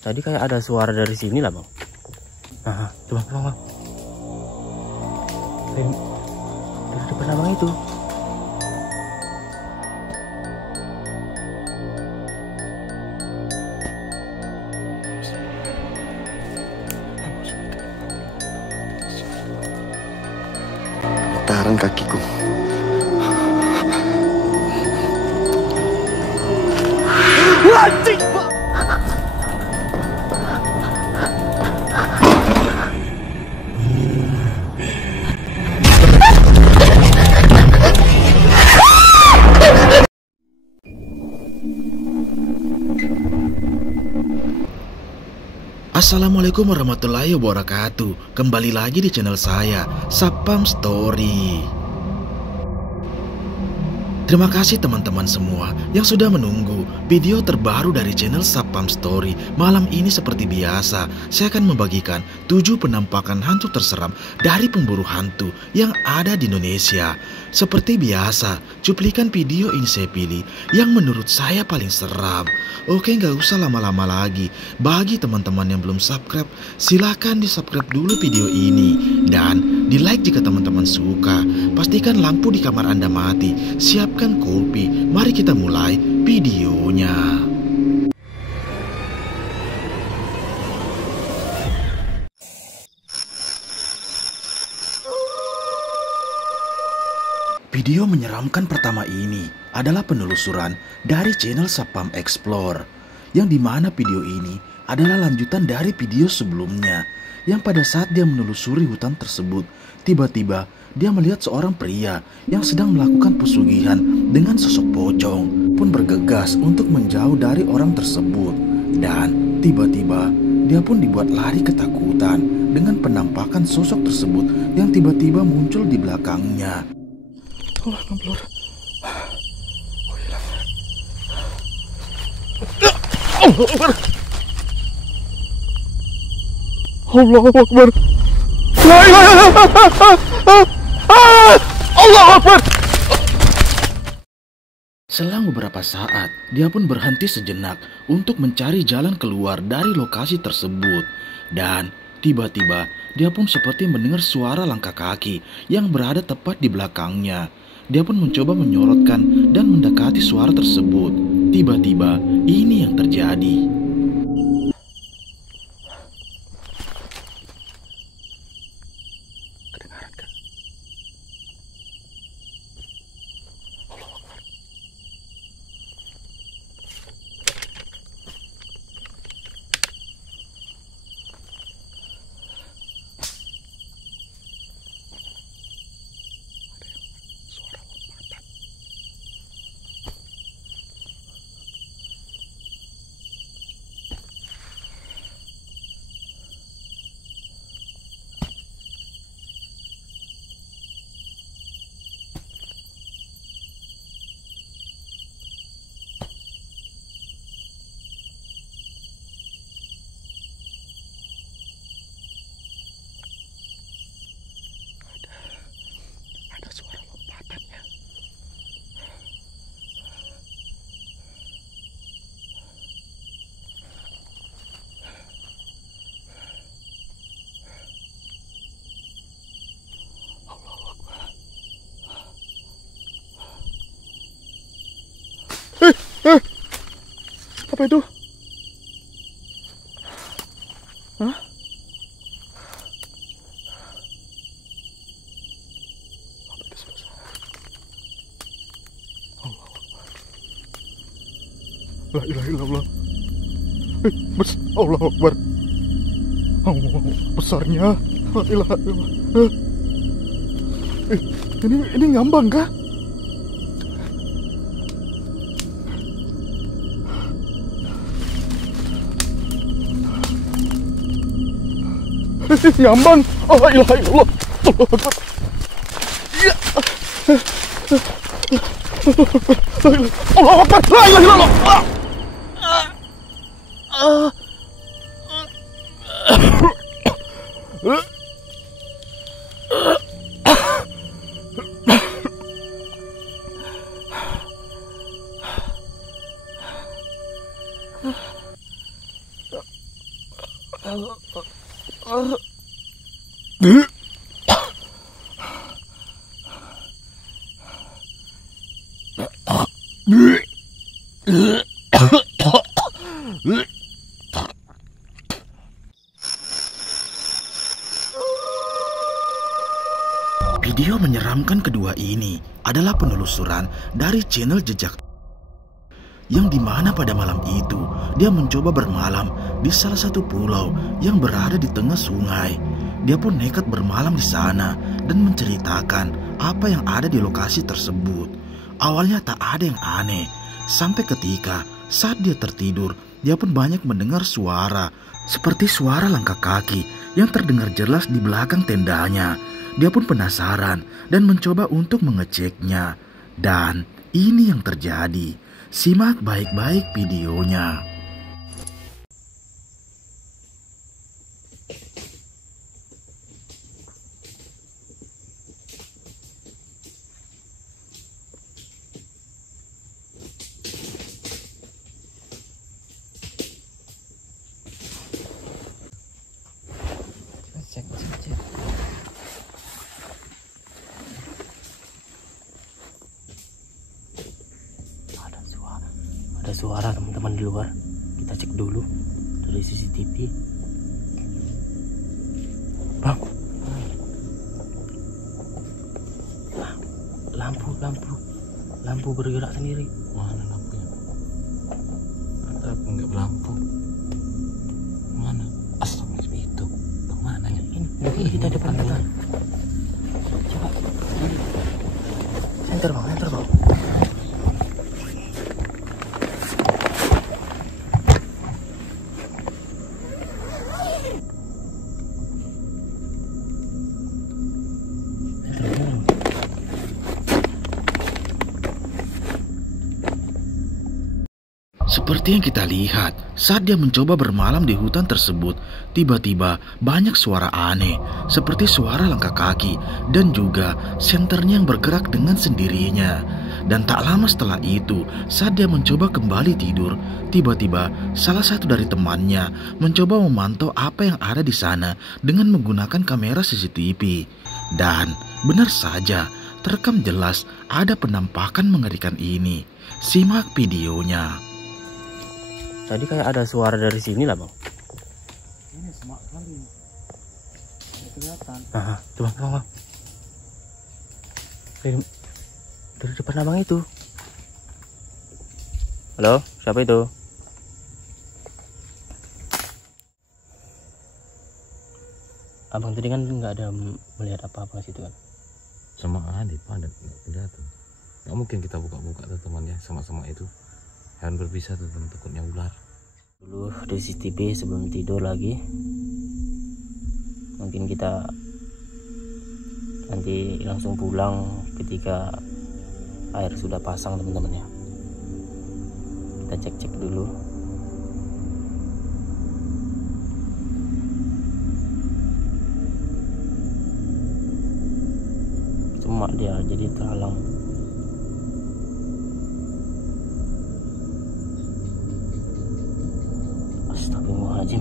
Tadi kayak ada suara dari sini lah bang. Nah, coba bang. Dari depan abang itu. Getaran kakiku. Anjing, Pak. Assalamualaikum warahmatullahi wabarakatuh. Kembali lagi di channel saya, Sapam Story. Terima kasih teman-teman semua yang sudah menunggu video terbaru dari channel Sapam Story. Malam ini seperti biasa, saya akan membagikan 7 penampakan hantu terseram dari pemburu hantu yang ada di Indonesia. Seperti biasa, cuplikan video ini saya pilih yang menurut saya paling seram. Oke, nggak usah lama-lama lagi. Bagi teman-teman yang belum subscribe, silahkan di subscribe dulu video ini. Dan di like jika teman-teman suka. Pastikan lampu di kamar Anda mati. Siapkan kopi. Mari kita mulai videonya. Video menyeramkan pertama ini adalah penelusuran dari channel Sapam Explore, yang dimana video ini adalah lanjutan dari video sebelumnya, yang pada saat dia menelusuri hutan tersebut, tiba-tiba dia melihat seorang pria yang sedang melakukan pesugihan dengan sosok pocong, pun bergegas untuk menjauh dari orang tersebut, dan tiba-tiba dia pun dibuat lari ketakutan dengan penampakan sosok tersebut yang tiba-tiba muncul di belakangnya. Allah ngeblur. Oh hilang. Allah Akbar. Allah Akbar. La ilaha illallah. Allah Akbar. Selang beberapa saat, dia pun berhenti sejenak untuk mencari jalan keluar dari lokasi tersebut. Dan tiba-tiba dia pun seperti mendengar suara langkah kaki yang berada tepat di belakangnya. Dia pun mencoba menyorotkan dan mendekati suara tersebut. Tiba-tiba ini yang terjadi. Kedengaran kan? Allah Akbar. Suara lompatan. Ada suara lompatan ya. Allahu Akbar. Apa itu? Hah? Apa itu suara? Allah Akbar. La ilaha illallah. Allah Akbar. Oh, besarnya. La ilaha illallah. Ini ngambang kah? Ngambang. Oh, la ilaha illallah. Allah Akbar. Ya. Allah Akbar. La ilaha illallah. Video menyeramkan kedua ini adalah penelusuran dari channel Jejak, yang dimana pada malam itu dia mencoba bermalam di salah satu pulau yang berada di tengah sungai. Dia pun nekat bermalam di sana dan menceritakan apa yang ada di lokasi tersebut. Awalnya tak ada yang aneh, sampai ketika saat dia tertidur, dia pun banyak mendengar suara seperti suara langkah kaki yang terdengar jelas di belakang tendanya. Dia pun penasaran dan mencoba untuk mengeceknya. Dan ini yang terjadi. Simak baik-baik videonya. Cek. Ada suara teman-teman di luar. Kita cek dulu dari CCTV. Bang, lampu bergerak sendiri. Mana lampunya? Ada nggak berlampu? Mana? Astagfirullah, itu kemana ya? Ini kita depan kita. Coba. Enter bang. Seperti yang kita lihat, saat dia mencoba bermalam di hutan tersebut, tiba-tiba banyak suara aneh, seperti suara langkah kaki dan juga senternya yang bergerak dengan sendirinya. Dan tak lama setelah itu, saat dia mencoba kembali tidur, tiba-tiba salah satu dari temannya mencoba memantau apa yang ada di sana dengan menggunakan kamera CCTV. Dan benar saja, terekam jelas ada penampakan mengerikan ini. Simak videonya. Tadi kayak ada suara dari sini lah bang. Ini semak kali. Nggak kelihatan. Coba bang. Dari depan abang itu. Halo, siapa itu? Abang tadi kan nggak ada melihat apa-apa situ kan? Sama ada padat, nggak kelihatan. Nggak mungkin kita buka-buka tuh temannya, sama-sama itu. Hewan berbisa tuh teman, takutnya ular. Dulu di CCTV sebelum tidur lagi. Mungkin kita nanti langsung pulang ketika air sudah pasang teman-teman ya. Kita cek-cek dulu. Cuma dia jadi terhalang. Astagfirullahaladzim.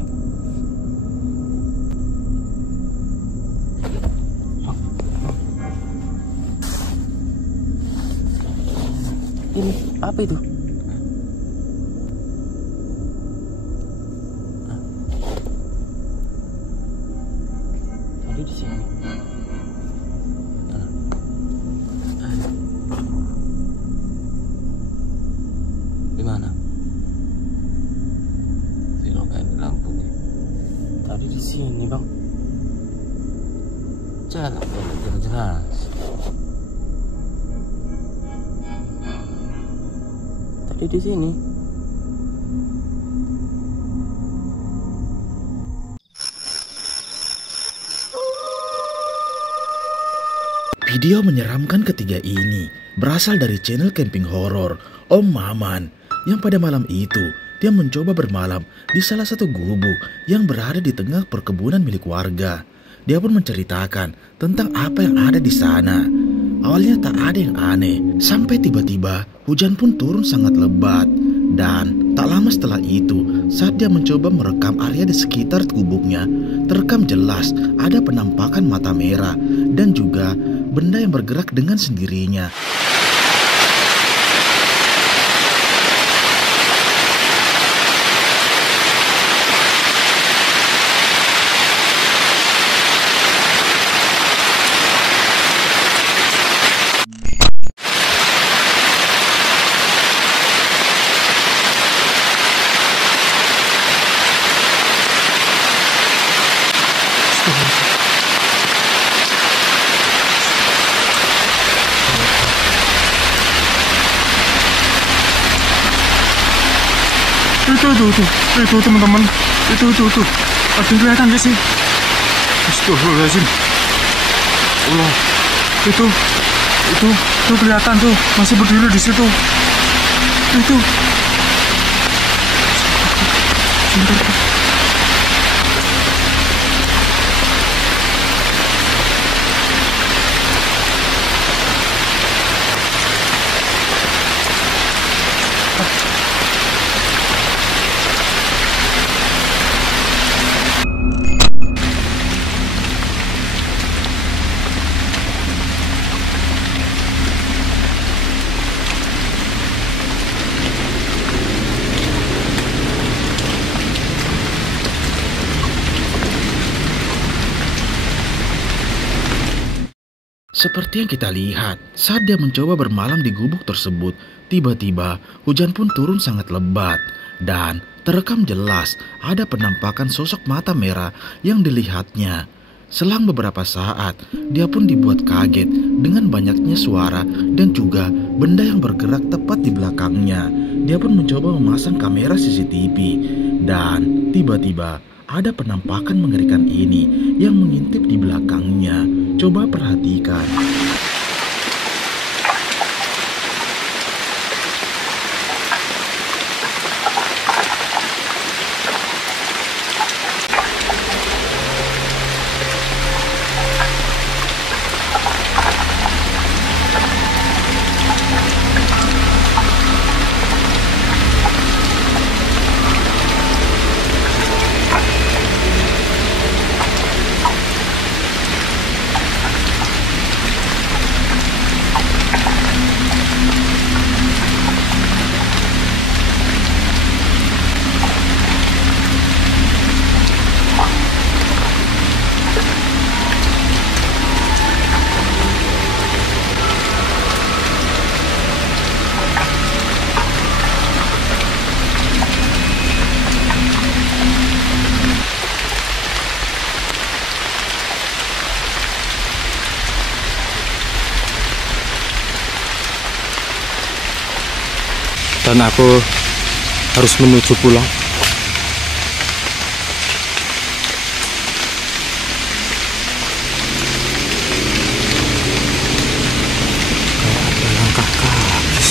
Ini apa itu? Tadi di sini. Di mana? Lampunya Tadi di sini bang. jalan jelas. Tadi di sini. Video menyeramkan ketiga ini berasal dari channel camping horor Om Maman, yang pada malam itu dia mencoba bermalam di salah satu gubuk yang berada di tengah perkebunan milik warga. Dia pun menceritakan tentang apa yang ada di sana. Awalnya tak ada yang aneh, sampai tiba-tiba hujan pun turun sangat lebat. Dan tak lama setelah itu, saat dia mencoba merekam area di sekitar gubuknya, terekam jelas ada penampakan mata merah dan juga benda yang bergerak dengan sendirinya. Itu teman-teman, itu, ada yang kelihatan gak sih? Astagfirullahaladzim. Allah, itu kelihatan tuh, masih berdiri di situ. Itu. Sebentar. Seperti yang kita lihat, saat dia mencoba bermalam di gubuk tersebut, tiba-tiba hujan pun turun sangat lebat. Dan terekam jelas ada penampakan sosok mata merah yang dilihatnya. Selang beberapa saat, dia pun dibuat kaget dengan banyaknya suara dan juga benda yang bergerak tepat di belakangnya. Dia pun mencoba memasang kamera CCTV dan tiba-tiba ada penampakan mengerikan ini yang mengintip di belakangnya. Coba perhatikan. Dan aku harus menuju pulang. Ada langkah kaki.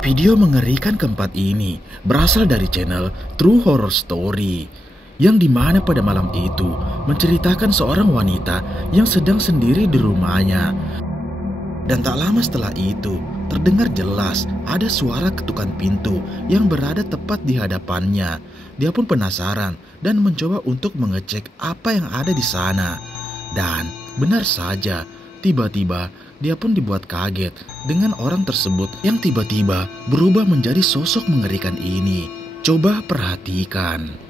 Video mengerikan keempat ini berasal dari channel True Horror Story, yang dimana pada malam itu menceritakan seorang wanita yang sedang sendiri di rumahnya. Dan tak lama setelah itu, terdengar jelas ada suara ketukan pintu yang berada tepat di hadapannya. Dia pun penasaran dan mencoba untuk mengecek apa yang ada di sana. Dan benar saja, tiba-tiba dia pun dibuat kaget dengan orang tersebut yang tiba-tiba berubah menjadi sosok mengerikan ini. Coba perhatikan.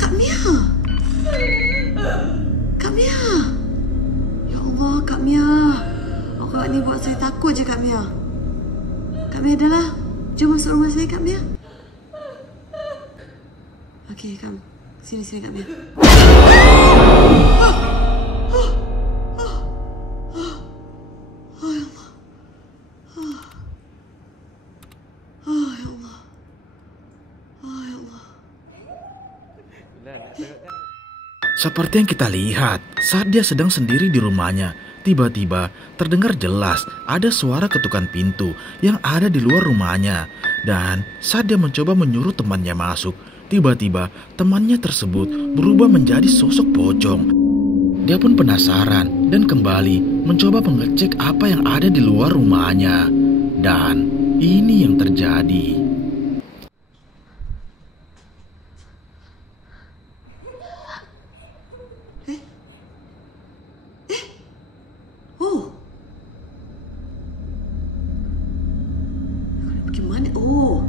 Kak Mia. Kak Mia. Ya Allah, Kak Mia. Awak ni buat saya takut je, Kak Mia. Kak Mia dah lah. Jom masuk rumah saya, Kak Mia. Okey, come. Sini, Kak Mia. Seperti yang kita lihat, saat dia sedang sendiri di rumahnya, Tiba-tiba terdengar jelas ada suara ketukan pintu yang ada di luar rumahnya. Dan saat dia mencoba menyuruh temannya masuk, tiba-tiba temannya tersebut berubah menjadi sosok pocong. Dia pun penasaran dan kembali mencoba mengecek apa yang ada di luar rumahnya. Dan ini yang terjadi. Oh. Nak pergi mana? Oh.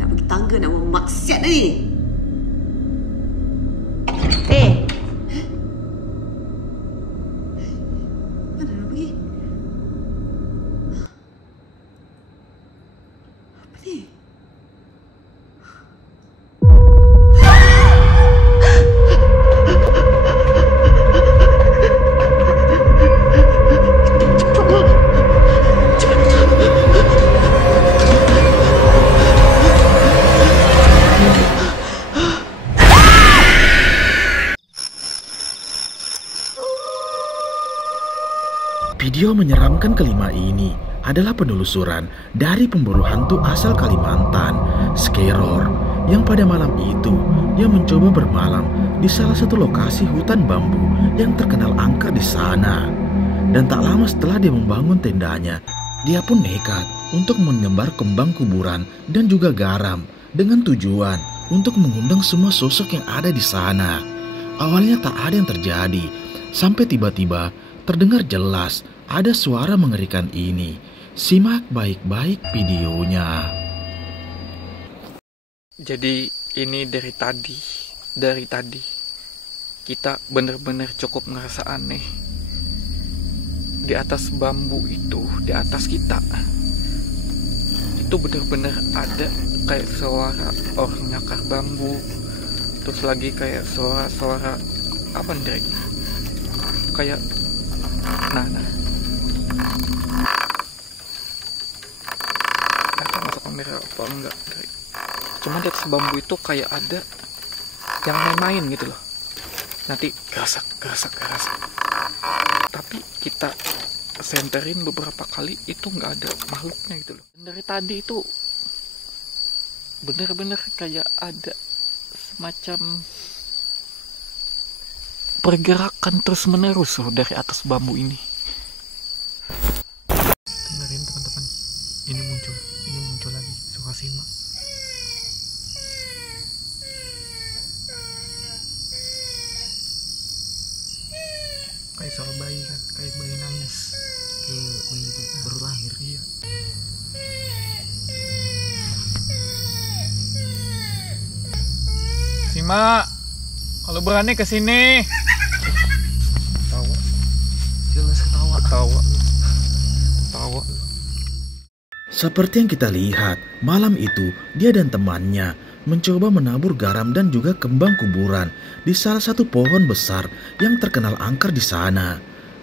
Nak pergi tangga nak buat maksiat ni. Mana nak pergi? Apa ni? Video menyeramkan kelima ini adalah penelusuran dari pemburu hantu asal Kalimantan, Skeror, yang pada malam itu dia mencoba bermalam di salah satu lokasi hutan bambu yang terkenal angker di sana. Dan tak lama setelah dia membangun tendanya, dia pun nekat untuk menyebar kembang kuburan dan juga garam dengan tujuan untuk mengundang semua sosok yang ada di sana. Awalnya tak ada yang terjadi, sampai tiba-tiba terdengar jelas ada suara mengerikan ini. Simak baik-baik videonya. Jadi ini dari tadi kita benar-benar cukup ngerasa aneh. Di atas bambu itu, di atas kita, itu benar-benar ada kayak suara orang nyakar bambu. Terus lagi kayak suara apa nih? Kayak nah masuk kamera apa enggak, cuma di atas bambu itu kayak ada yang main-main gitu loh. Nanti gerasak, tapi kita senterin beberapa kali itu nggak ada makhluknya gitu loh. Dan dari tadi itu bener-bener kayak ada semacam pergerakan terus menerus loh dari atas bambu ini. Dengerin teman-teman, ini muncul lagi suara simak. Kayak suara bayi kan, kayak bayi nangis, kayak bayi baru lahir. Iya. Simak, kalau berani kesini. Tawa, jelas ketawa. Seperti yang kita lihat, malam itu dia dan temannya mencoba menabur garam dan juga kembang kuburan di salah satu pohon besar yang terkenal angker di sana.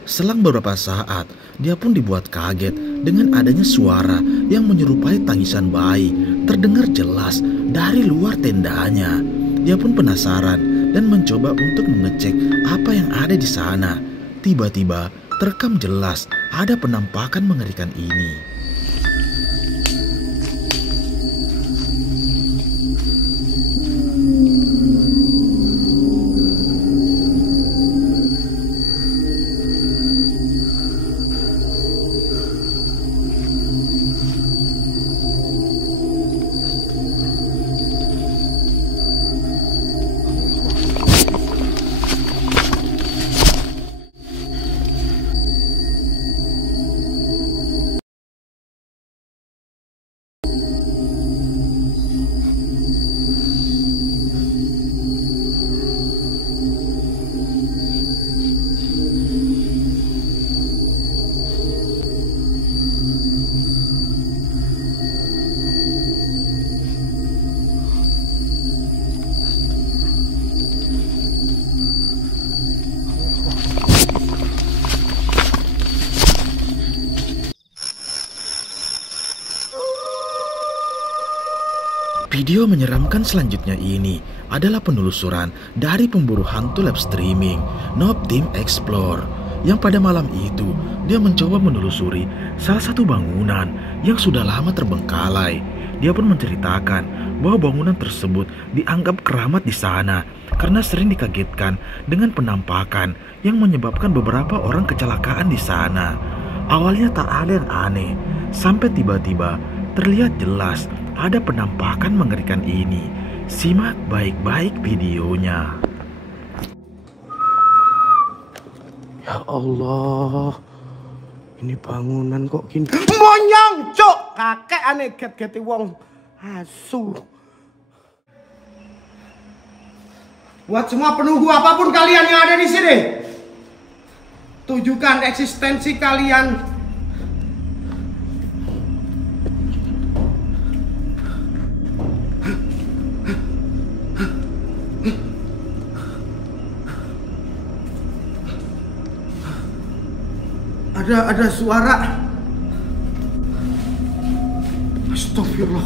Selang beberapa saat, dia pun dibuat kaget dengan adanya suara yang menyerupai tangisan bayi terdengar jelas dari luar tendanya. Dia pun penasaran dan mencoba untuk mengecek apa yang ada di sana. Tiba-tiba terekam jelas ada penampakan mengerikan ini. Video menyeramkan selanjutnya ini adalah penelusuran dari pemburu hantu live streaming Noob Team Explore yang pada malam itu dia mencoba menelusuri salah satu bangunan yang sudah lama terbengkalai. Dia pun menceritakan bahwa bangunan tersebut dianggap keramat di sana karena sering dikagetkan dengan penampakan yang menyebabkan beberapa orang kecelakaan di sana. Awalnya tak ada yang aneh, sampai tiba-tiba terlihat jelas ada penampakan mengerikan ini. Simak baik-baik videonya. Ya Allah, ini bangunan kok gini monyong, cok. Kakek aneh get-geti wong asu. Buat semua penunggu apapun kalian yang ada di sini, tunjukkan eksistensi kalian. Ada suara. Astagfirullah.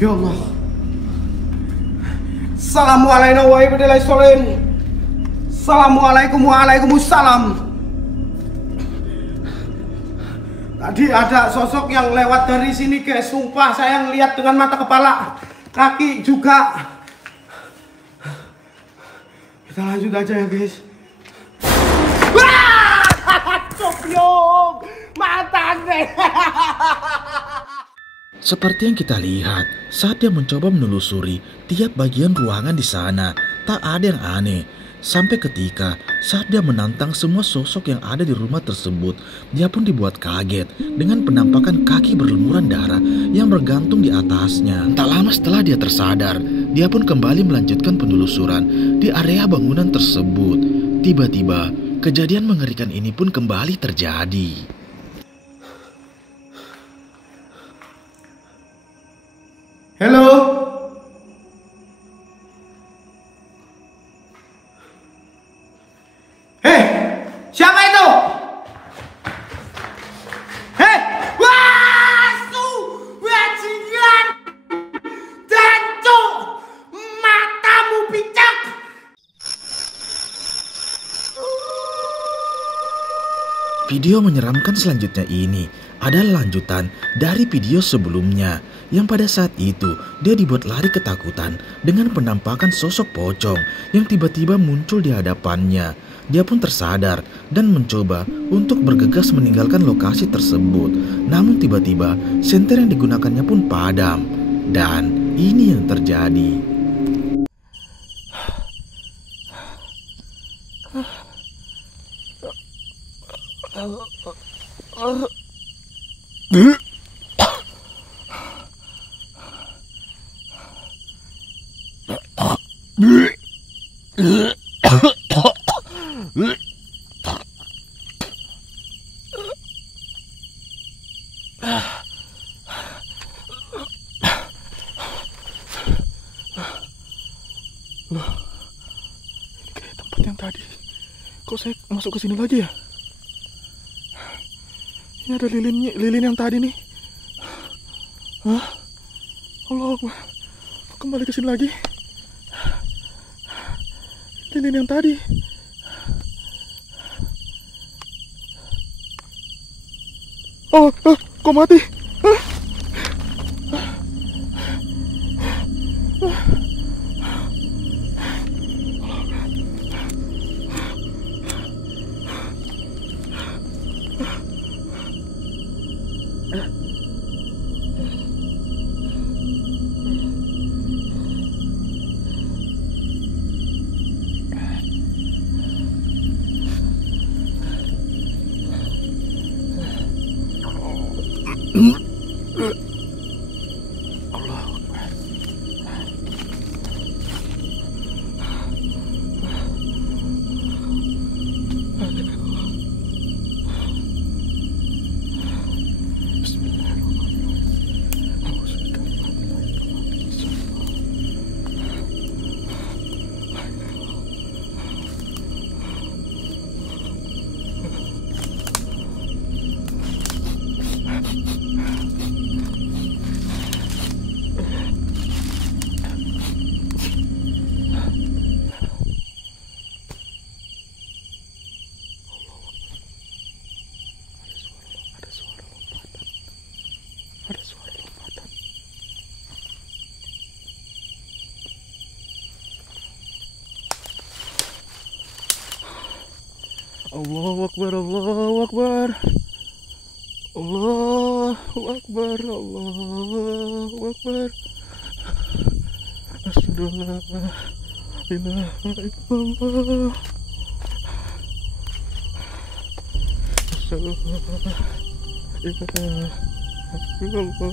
Ya Allah. Assalamualaikum warahmatullahi wabarakatuh. Assalamualaikum waalaikumsalam. Tadi ada sosok yang lewat dari sini, guys. Sumpah saya ngeliat dengan mata kepala, kaki juga. Kita lanjut aja ya, guys. Seperti yang kita lihat, saat dia mencoba menelusuri tiap bagian ruangan di sana, tak ada yang aneh. Sampai ketika saat dia menantang semua sosok yang ada di rumah tersebut, dia pun dibuat kaget dengan penampakan kaki berlumuran darah yang bergantung di atasnya. Tak lama setelah dia tersadar, dia pun kembali melanjutkan penelusuran di area bangunan tersebut. Tiba-tiba, kejadian mengerikan ini pun kembali terjadi. Halo. Hei, siapa itu? Hei, wasu, bajingan, jancuk, matamu picak. Video menyeramkan selanjutnya ini adalah lanjutan dari video sebelumnya yang pada saat itu dia dibuat lari ketakutan dengan penampakan sosok pocong yang tiba-tiba muncul di hadapannya. Dia pun tersadar dan mencoba untuk bergegas meninggalkan lokasi tersebut. Namun tiba-tiba senter yang digunakannya pun padam. Dan ini yang terjadi. Loh, ini kayak tempat yang tadi. Kok saya masuk ke sini lagi ya? Ini ada lilin yang tadi nih. Hah? Allah, aku kembali ke sini lagi. Lilin yang tadi. Oh, kok mati? Allahu Akbar, Allahu Akbar. Allahu Akbar, Allahu Akbar. Asyhadu an la ilaha illallah. Asyhadu an la ilaha illallah.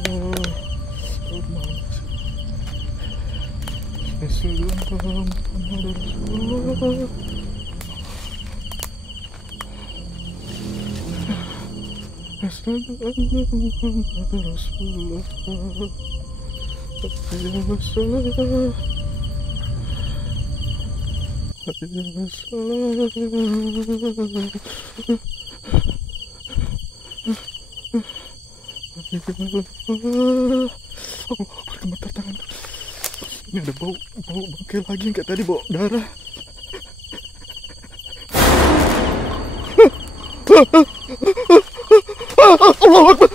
Asyhadu anna Muhammadar Rasulullah. Asyhadu anna Muhammadar Rasulullah. Hayya 'alas shalah. Hayya 'alas shalah. Allah, bergemetar tangan. Ini ada bau bangkai lagi yang kayak tadi, bau darah. Allahu Akbar.